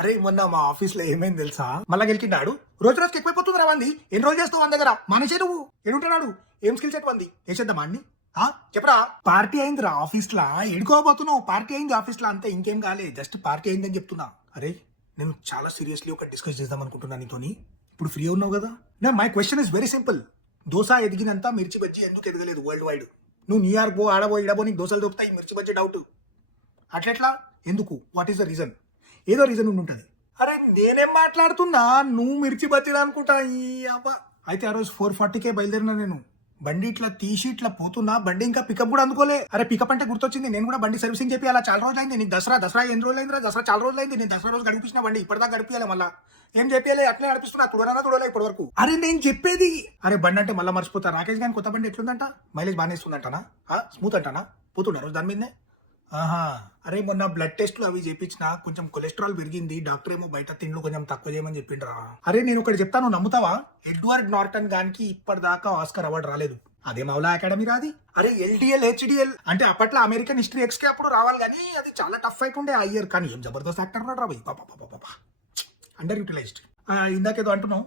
అరే మొన్న మా ఆఫీస్ లో ఏమైంది తెలుసా? మళ్ళా గెలిచిండాడు. రోజు రోజుకి ఎక్కువైపోతుంది రావంది. ఎన్ని రోజులు చేస్తావు మన దగ్గర? మనిషి నువ్వు ఎడుంటున్నాడు. ఏం స్కిల్ సెట్ వంది వేసేద్దామా అన్ని? చెప్పరా? పార్టీ అయింది రా ఆఫీస్ లా. ఎడుకోబోతున్నావు? పార్టీ అయింది ఆఫీస్ లా, అంతే, ఇంకేం కాలే. జస్ట్ పార్టీ అయిందని చెప్తున్నా. అరే నేను చాలా సీరియస్లీ ఒక డిస్కస్ చేద్దాం అనుకుంటున్నా నీతోని. ఇప్పుడు ఫ్రీ ఉన్నావు కదా? My question is very simple. Dosa ఎదిగినంత మిర్చి బజ్జీ ఎందుకు ఎదగలేదు వరల్డ్ వైడ్? నువ్వు న్యూయార్క్ పో, ఆడబో, ఇడబో, నీకు దోశలు దొరుకుతాయి, మిర్చి బజ్జీ డౌట్. అట్లెట్లా? ఎందుకు? What is the reason? ఏదో రీజన్ ఉంటుంది. అరే నేనేం మాట్లాడుతున్నా, నువ్వు మిర్చి బజ్జీలు అనుకుంటా. ఈ అబ్బా అయితే ఆ రోజు 4:40కే బయలుదేరినా నేను. బండి ఇట్లా తీసి ఇట్లా పోతున్నా, బండి ఇంకా పికప్ కూడా అందుకోలే. అరే పికప్ అంటే గుర్తొచ్చింది, నేను కూడా బండి సర్వీసింగ్ చెప్పి అలా చాలా రోజులు అయింది. నీకు దసరా ఎన్ని రోజులు అయిందిరా? దసరా చాలా రోజులు అయింది. నేను దసరా రోజు గడిపించిన బండి ఇప్పటిదాకా గడిపించాలి. మళ్ళా ఏం చెప్పాలి? అట్లే నడిపిస్తున్నా, తుడలే ఇప్పటి వరకు. అరే నేను చెప్పేది, అరే బండి అంటే మళ్ళీ మర్చిపోతా. రాకేష్ గాని కొత్త బండి ఎట్లుందంట? మైలేజ్ బాగానే ఇస్తుందంటానా? స్మూత్ అంటానా? పోతుండ రోజు దాని మీదనే. అరే మొన్న బ్లడ్ టెస్ట్లు అవి చేపించిన, కొంచెం కొలెస్ట్రాల్ పెరిగింది. డాక్టర్ ఏమో బయట తిండ్లు కొంచెం తక్కువ చేయమని చెప్పిండ్రా. అరే నేను ఒకటి చెప్తాను, నమ్ముతావా? ఎడ్వర్డ్ నార్టన్ గానికి ఇప్పటిదాకా ఆస్కర్ అవార్డు రాలేదు. అదే మౌలా అకాడమీ రాది. అరే LDL HDL అంటే అప్పట్లో అమెరికన్ హిస్టరీ ఎక్స్కే అప్పుడు రావాలి, కానీ అది చాలా టఫ్ అయిపోండే ఆ ఇయర్. కానీ ఏం జబర్దస్త్ యాక్టర్ రా బాయ్, పాప అండర్ యూటిలైజ్డ్. ఇందాకేదో అంటున్నావు.